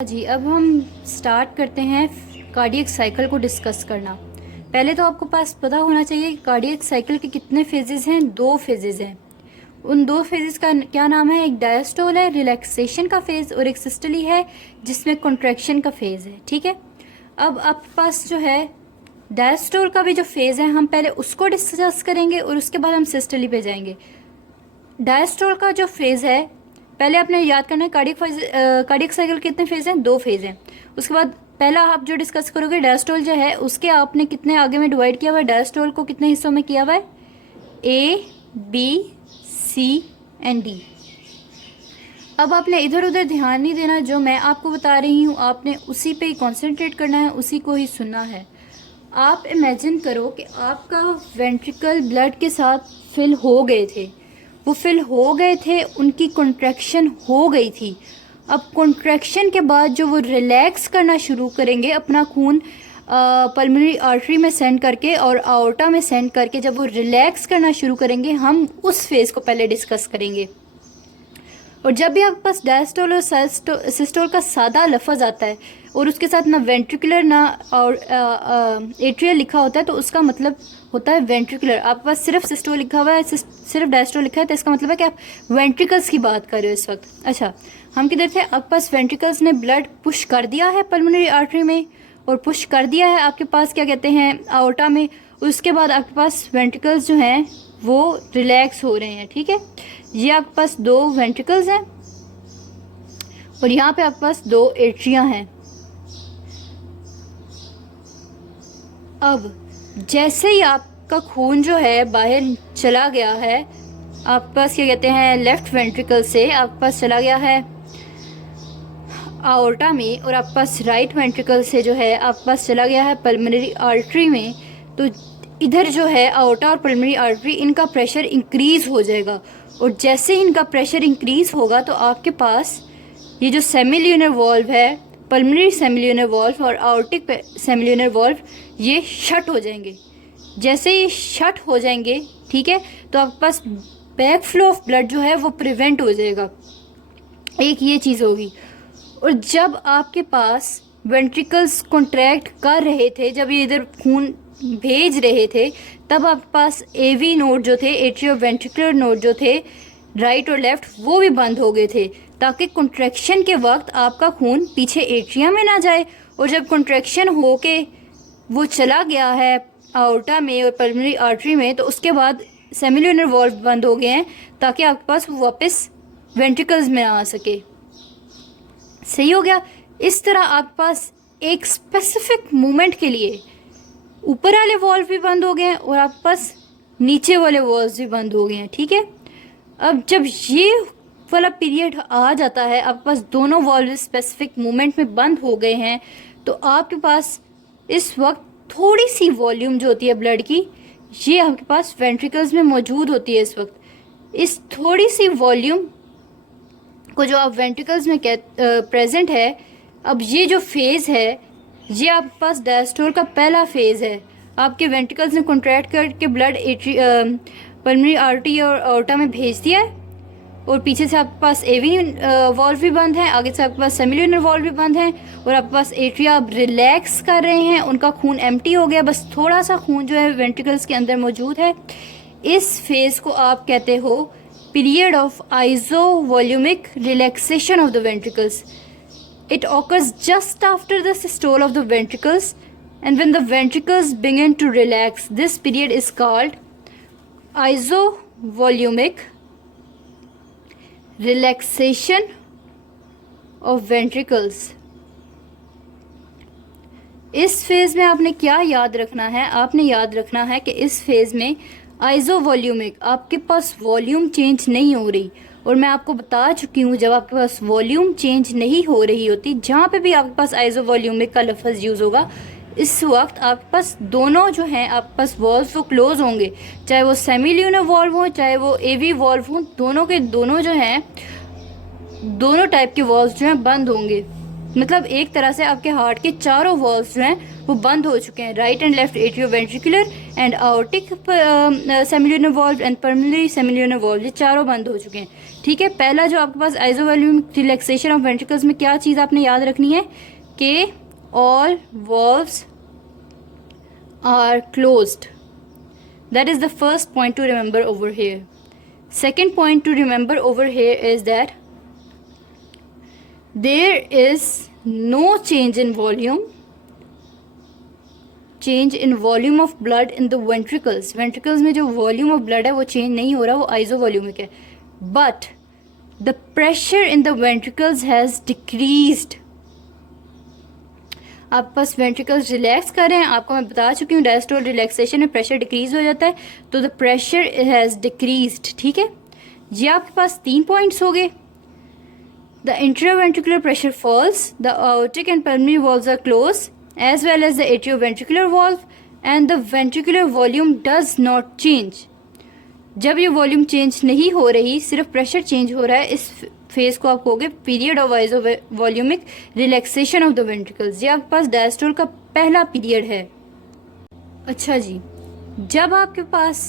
जी, अब हम स्टार्ट करते हैं कार्डियक साइकिल को डिस्कस करना। पहले तो आपको पास पता होना चाहिए कि कार्डियक साइकिल के कितने फेजेस हैं। 2 फेजेस हैं। उन 2 फेजेस का क्या नाम है? एक डायस्टोल है, रिलैक्सेशन का फेज, और एक सिस्टली है जिसमें कॉन्ट्रैक्शन का फेज है। ठीक है, अब आपके पास जो है डायस्टोल का भी जो फेज है हम पहले उसको डिस्कस करेंगे और उसके बाद हम सिस्टली पे जाएंगे। डायस्टोल का जो फेज है पहले आपने याद करना है। कार्डियक साइकिल कितने फेज हैं? 2 फेज हैं। उसके बाद पहला आप जो डिस्कस करोगे डायस्टोल जो है उसके आपने कितने आगे में डिवाइड किया हुआ है? डायस्टोल को कितने हिस्सों में किया हुआ है? ए, बी, सी एंड डी। अब आपने इधर उधर ध्यान नहीं देना, जो मैं आपको बता रही हूँ आपने उसी पे ही कॉन्सेंट्रेट करना है, उसी को ही सुनना है। आप इमेजिन करो कि आपका वेंट्रिकल ब्लड के साथ फिल हो गए थे, वो फिल हो गए थे, उनकी कॉन्ट्रैक्शन हो गई थी। अब कॉन्ट्रैक्शन के बाद जो वो रिलैक्स करना शुरू करेंगे अपना खून पल्मोनरी आर्टरी में सेंड करके और आओर्टा में सेंड करके, जब वो रिलैक्स करना शुरू करेंगे हम उस फेज़ को पहले डिस्कस करेंगे। और जब भी आपके पास डायस्टोल और सिस्टोल का सादा लफ्ज़ आता है और उसके साथ ना वेंट्रिकुलर ना और एट्रियल लिखा होता है तो उसका मतलब होता है वेंट्रिकुलर। आपके पास सिर्फ सिस्टोल लिखा हुआ है, सिर्फ डायस्टोल लिखा है, तो इसका मतलब है कि आप वेंट्रिकल्स की बात कर रहे हो इस वक्त। अच्छा, हम किधर थे? आपके पास वेंट्रिकल्स ने ब्लड पुश कर दिया है पल्मोनरी आर्टरी में और पुश कर दिया है आपके पास क्या कहते हैं आओर्टा में। उसके बाद आपके पास वेंट्रिकल्स जो हैं वो रिलैक्स हो रहे हैं। ठीक है, ये आपके पास 2 वेंट्रिकल्स हैं और यहाँ पे आपके पास 2 एट्रिया हैं। अब जैसे ही आपका खून जो है बाहर चला गया है, आपके पास क्या कहते हैं लेफ्ट वेंट्रिकल से आपके पास चला गया है आओर्टा में, और आपके पास राइट वेंट्रिकल से जो है आपके पास चला गया है पल्मोनरी आर्टरी में, तो इधर जो है आओर्टा और पल्मोनरी आर्टरी इनका प्रेशर इंक्रीज हो जाएगा। और जैसे ही इनका प्रेशर इंक्रीज होगा तो आपके पास ये जो सेमिल्यूनर वॉल्व है, पल्मोनरी सेमिल्यूनर वॉल्व और आउटिक सेमिल्यूनर वॉल्व, ये शट हो जाएंगे। जैसे ये शट हो जाएंगे, ठीक है, तो आपके पास बैक फ्लो ऑफ ब्लड जो है वो प्रिवेंट हो जाएगा। एक ये चीज़ होगी। और जब आपके पास वेंट्रिकल्स कॉन्ट्रैक्ट कर रहे थे, जब ये इधर खून भेज रहे थे, तब आपके पास एवी नोड जो थे, एट्रियो वेंट्रिकुलर नोड जो थे राइट और लेफ्ट, वो भी बंद हो गए थे ताकि कॉन्ट्रैक्शन के वक्त आपका खून पीछे एट्रिया में ना जाए। और जब कॉन्ट्रैक्शन हो के वो चला गया है आओर्टा में और पल्मोनरी आर्टरी में, तो उसके बाद सेमिल्यूनर वॉल्व बंद हो गए हैं ताकि आपके पास वापस वेंट्रिकल्स में आ सके। सही हो गया। इस तरह आपके पास एक स्पेसिफिक मोमेंट के लिए ऊपर वाले वॉल्व भी बंद हो गए हैं और आपके पास नीचे वाले वॉल्व भी बंद हो गए हैं। ठीक है, अब जब ये वाला पीरियड आ जाता है, आपके पास दोनों वॉल्व स्पेसिफिक मोमेंट में बंद हो गए हैं, तो आपके पास इस वक्त थोड़ी सी वॉल्यूम जो होती है ब्लड की, ये आपके पास वेंट्रिकल्स में मौजूद होती है। इस वक्त इस थोड़ी सी वॉल्यूम को जो आप वेंट्रिकल्स में प्रेजेंट है, अब ये जो फेज़ है ये आपके पास डायस्टोल का पहला फेज़ है। आपके वेंट्रिकल्स ने कॉन्ट्रैक्ट करके ब्लड पल्मोनरी आर्टरी और आओर्टा में भेज दिया है और पीछे से आपके पास एवी वॉल्व भी बंद है, आगे से आपके पास सेमिल्यूनर वॉल्व भी बंद है और आपके पास एट्रिया अब रिलैक्स कर रहे हैं, उनका खून एम्प्टी हो गया, बस थोड़ा सा खून जो है वेंट्रिकल्स के अंदर मौजूद है। इस फेज़ को आप कहते हो period of isovolumic relaxation of the ventricles. It occurs just after the systole of the ventricles, and when the ventricles begin to relax, this period is called isovolumic relaxation of ventricles. इस phase में आपने क्या याद रखना है? आपने याद रखना है कि इस फेज़ में आइसोवॉल्यूमिक, आपके पास वॉल्यूम चेंज नहीं हो रही। और मैं आपको बता चुकी हूँ जब आपके पास वॉल्यूम चेंज नहीं हो रही होती, जहाँ पे भी आपके पास आइसोवॉल्यूमिक का लफ्ज़ यूज़ होगा, इस वक्त आपके पास दोनों जो हैं आपके पास वॉल्व वो क्लोज होंगे, चाहे वो सेमिल्यूनर वॉल्व हो चाहे वो एवी वॉल्व हो, दोनों के दोनों जो हैं दोनों टाइप के वॉल्व जो हैं बंद होंगे। मतलब एक तरह से आपके हार्ट के चारों वॉल्व्स जो हैं वो बंद हो चुके हैं, right and left atrioventricular and aortic semilunar valve and pulmonary semilunar valve, ये चारों बंद हो चुके हैं। ठीक है, पहला जो आपके पास आइसोवॉल्यूमिक रिलैक्सेशन ऑफ वेंट्रिकल्स में क्या चीज़ आपने याद रखनी है कि all valves are closed. That is the first point to remember over here. Second point to remember over here is that there is no change in volume of blood in the ventricles में जो volume of blood है वो change नहीं हो रहा, वो आइसोवॉल्यूमिक है। But the pressure in the ventricles has decreased. आप बस वेंट्रिकल्स रिलैक्स कर रहे हैं, आपको मैं बता चुकी हूँ डायस्टोल रिलैक्सेशन में प्रेशर डिक्रीज हो जाता है, तो द प्रेशर हैज डिक्रीज्ड। ठीक है, ये आपके पास 3 पॉइंट्स हो गए। The intraventricular pressure falls, the aortic and pulmonary valves are closed, as well as the atrioventricular valve, and the ventricular volume does not change. जब ये वॉल्यूम चेंज नहीं हो रही, सिर्फ प्रेशर चेंज हो रहा है, इस फेज को आप कहोगे period of isovolumic relaxation of the ventricles. ये आपके पास डायस्टोल का पहला पीरियड है। अच्छा जी, जब आपके पास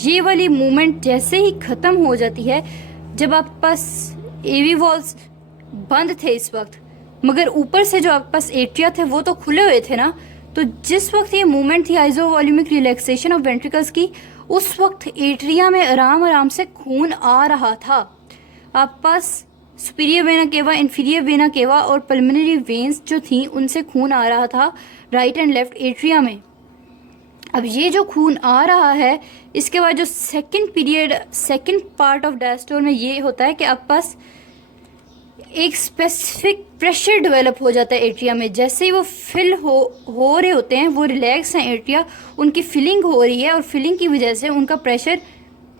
ये वाली मूवमेंट जैसे ही खत्म हो जाती है, जब आपके पास एवी वॉल्व्स बंद थे इस वक्त, मगर ऊपर से जो आपके पास एट्रिया थे वो तो खुले हुए थे ना, तो जिस वक्त ये मूवमेंट थी आइसोवॉल्यूमिक रिलैक्सेशन ऑफ वेंट्रिकल्स की, उस वक्त एट्रिया में आराम आराम से खून आ रहा था। आपके पास superior vena cava, inferior vena cava और पल्मोनरी वेन्स जो थी उनसे खून आ रहा था राइट एंड लेफ्ट एट्रिया में। अब ये जो खून आ रहा है, इसके बाद जो सेकंड पार्ट ऑफ डायस्टोल में ये होता है कि आपके पास एक स्पेसिफिक प्रेशर डेवलप हो जाता है एट्रिया में। जैसे ही वो फिल हो रहे होते हैं, वो रिलैक्स हैं एट्रिया, उनकी फिलिंग हो रही है और फिलिंग की वजह से उनका प्रेशर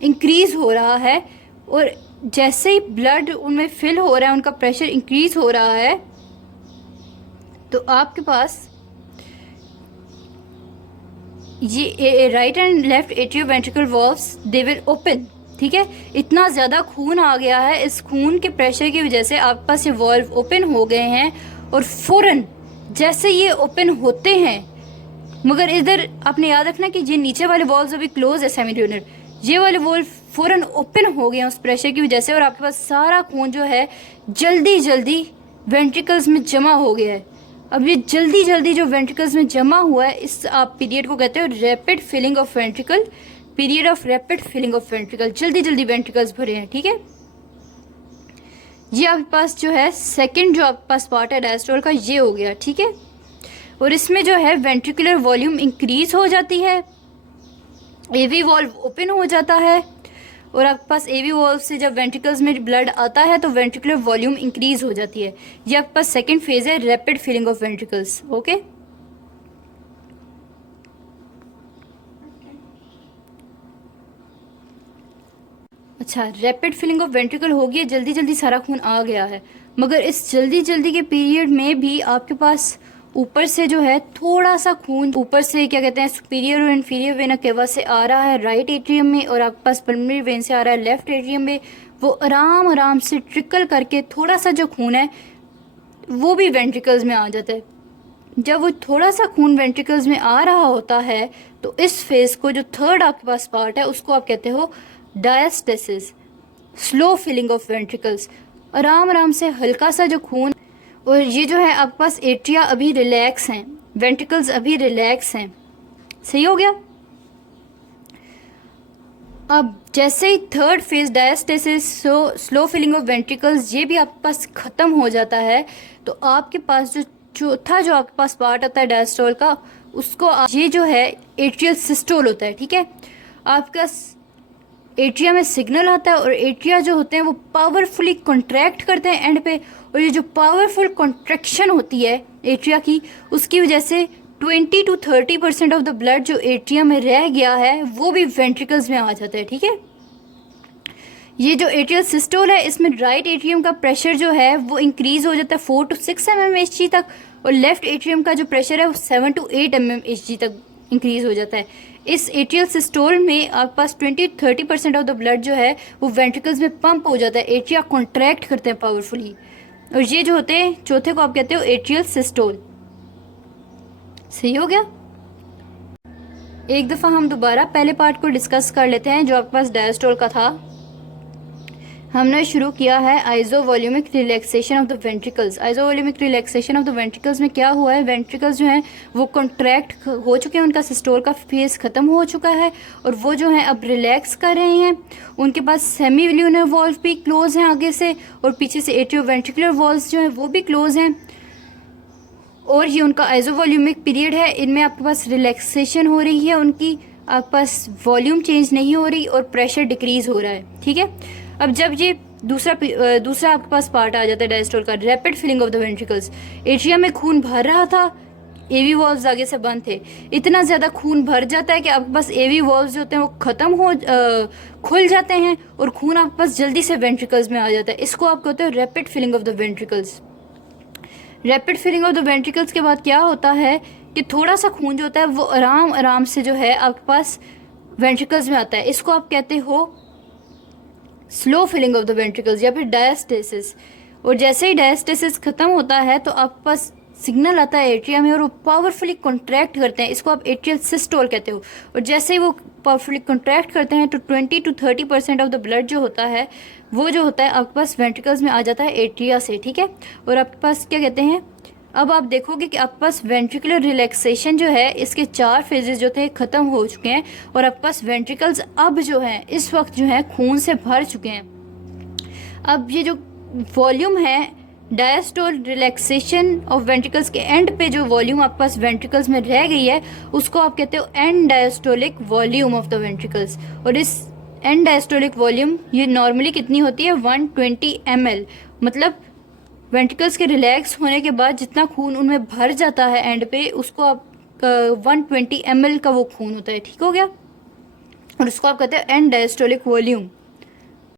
इंक्रीज हो रहा है, और जैसे ही ब्लड उनमें फिल हो रहा है, उनका प्रेशर इंक्रीज हो रहा है, तो आपके पास ये right and left atrioventricular valves they will open. ठीक है, इतना ज़्यादा खून आ गया है, इस खून के प्रेशर की वजह से आपके पास ये वॉल्व ओपन हो गए हैं, और फौरन जैसे ये ओपन होते हैं, मगर इधर आपने याद रखना कि ये नीचे वाले वॉल्व्स अभी क्लोज है सेमिल्यूनर, ये वाले वॉल्व फौरन ओपन हो गए हैं उस प्रेशर की वजह से, और आपके पास सारा खून जो है जल्दी जल्दी वेंट्रिकल्स में जमा हो गया है। अब ये जल्दी जल्दी जो वेंट्रिकल्स में जमा हुआ है, इस आप पीरियड को कहते हो rapid filling of ventricle, period of rapid filling of ventricle, जल्दी जल्दी वेंट्रिकल्स भरे हैं। ठीक है, ये आपके पास जो है सेकंड जो आपके पास पार्ट है डायस्टोल का, ये हो गया। ठीक है, और इसमें जो है वेंट्रिकुलर वॉल्यूम इंक्रीज हो जाती है, एवी वॉल्व ओपन हो जाता है, और आपके पास एवी वॉल्व से जब वेंट्रिकल्स में ब्लड आता है तो वेंट्रिकुलर वॉल्यूम इंक्रीज हो जाती है। ये आपके पास सेकंड फेज है, rapid filling of ventricles. Okay, अच्छा, रैपिड फिलिंग ऑफ वेंट्रिकल हो गई, जल्दी जल्दी सारा खून आ गया है, मगर इस जल्दी जल्दी के पीरियड में भी आपके पास ऊपर से जो है थोड़ा सा खून ऊपर से क्या कहते हैं सुपीरियर और इन्फीरियर वेना केवा से आ रहा है राइट एट्रियम में, और आपके पास पल्मोनरी वेन से आ रहा है लेफ्ट एट्रियम में। वो आराम आराम से ट्रिकल करके थोड़ा सा जो खून है वो भी वेंट्रिकल्स में आ जाता है। जब वो थोड़ा सा खून वेंट्रिकल्स में आ रहा होता है, तो इस फेज को जो थर्ड आपके पास पार्ट है उसको आप कहते हो diastasis, slow filling of ventricles. आराम आराम से हल्का सा जो खून, और ये जो है आपके पास एट्रिया अभी रिलैक्स हैं, वेंट्रिकल्स अभी रिलैक्स हैं। सही हो गया। अब जैसे ही third phase diastasis, slow filling of ventricles, ये भी आपके पास खत्म हो जाता है, तो आपके पास जो चौथा जो आपके पास पार्ट आता है डायस्टोल का, उसको ये जो है एट्रियल सिस्टोल होता है। ठीक है, आपका एट्रिया में सिग्नल आता है, और एट्रिया जो होते हैं वो पावरफुली कॉन्ट्रैक्ट करते हैं एंड पे, और ये जो पावरफुल कॉन्ट्रैक्शन होती है एट्रिया की, उसकी वजह से 20 to 30% ऑफ द ब्लड जो एट्रिया में रह गया है वो भी वेंट्रिकल्स में आ जाता है। ठीक है, ये जो एट्रियल सिस्टोल है, इसमें राइट एट्रियम का प्रेशर जो है वो इंक्रीज हो जाता है 4 to 6 mmHg तक, और लेफ्ट एट्रियम का जो प्रेशर है वो 7 to 8 mmHg तक इंक्रीज हो जाता है। इस एट्रियल सिस्टोल में आपके पास 20-30% ऑफ द ब्लड जो है वो वेंट्रिकल्स में पंप हो जाता है, एट्रिया कॉन्ट्रैक्ट करते हैं पावरफुली। और ये जो होते हैं चौथे को आप कहते हो एट्रियल सिस्टोल। सही हो गया। एक दफ़ा हम दोबारा पहले पार्ट को डिस्कस कर लेते हैं जो आपके पास डायस्टोल का था। हमने शुरू किया है isovolumic relaxation of the ventricles. Isovolumic relaxation of the ventricles में क्या हुआ है, वेंट्रिकल्स जो हैं वो कॉन्ट्रैक्ट हो चुके हैं, उनका सिस्टोल का फेज ख़त्म हो चुका है और वो जो है अब रिलैक्स कर रहे हैं। उनके पास सेमी ल्यूनर वॉल्व भी क्लोज हैं आगे से, और पीछे से एट्रियो वेंट्रिकुलर वॉल्व्स जो हैं वो भी क्लोज हैं। और ये उनका आइसोवॉल्यूमिक पीरियड है, इनमें आपके पास रिलैक्सेशन हो रही है, उनकी आपके पास वॉल्यूम चेंज नहीं हो रही और प्रेशर डिक्रीज हो रहा है। ठीक है, अब जब ये दूसरा आपके पास पार्ट आ जाता है डायस्टोल का, rapid filling of the ventricles. Atria में खून भर रहा था, एवी वॉल्व्स आगे से बंद थे, इतना ज़्यादा खून भर जाता है कि आपके पास एवी वॉल्व्स जो होते हैं वो ख़त्म हो खुल जाते हैं और खून आपके पास जल्दी से वेंट्रिकल्स में आ जाता है। इसको आप कहते हो rapid filling of the ventricles. Rapid filling of the ventricles के बाद क्या होता है कि थोड़ा सा खून जो होता है वो आराम आराम से जो है आपके पास वेंट्रिकल्स में आता है। इसको आप कहते हो slow filling of the ventricles या फिर डायस्टेसिस। और जैसे ही डायस्टेसिस खत्म होता है तो आपके पास सिग्नल आता है एट्रिया में और वो पावरफुली कॉन्ट्रैक्ट करते हैं, इसको आप एट्रियल सिस्टोल कहते हो। और जैसे ही वो पावरफुली कॉन्ट्रैक्ट करते हैं तो 20 to 30% ऑफ द ब्लड जो होता है वो जो होता है आपके पास वेंट्रिकल्स में आ जाता है एट्रिया से। ठीक है, और आपके पास क्या कहते हैं, अब आप देखोगे कि आपके पास वेंट्रिकुलर रिलैक्सेशन जो है इसके 4 फेजेस जो थे ख़त्म हो चुके हैं और आपके पास वेंट्रिकल्स अब जो हैं इस वक्त जो है खून से भर चुके हैं। अब ये जो वॉल्यूम है डायस्टोल रिलैक्सेशन ऑफ वेंट्रिकल्स के एंड पे जो वॉल्यूम आपके पास वेंट्रिकल्स में रह गई है उसको आप कहते हो and diastolic volume of the ventricles. और इस एंड डायस्टोलिक वॉल्यूम ये नॉर्मली कितनी होती है 120 ml, मतलब वेंट्रिकल्स के रिलैक्स होने के बाद जितना खून उनमें भर जाता है एंड पे उसको आप 120 ml का वो खून होता है। ठीक हो गया, और उसको आप कहते हैं एंड डायस्टोलिक वॉल्यूम।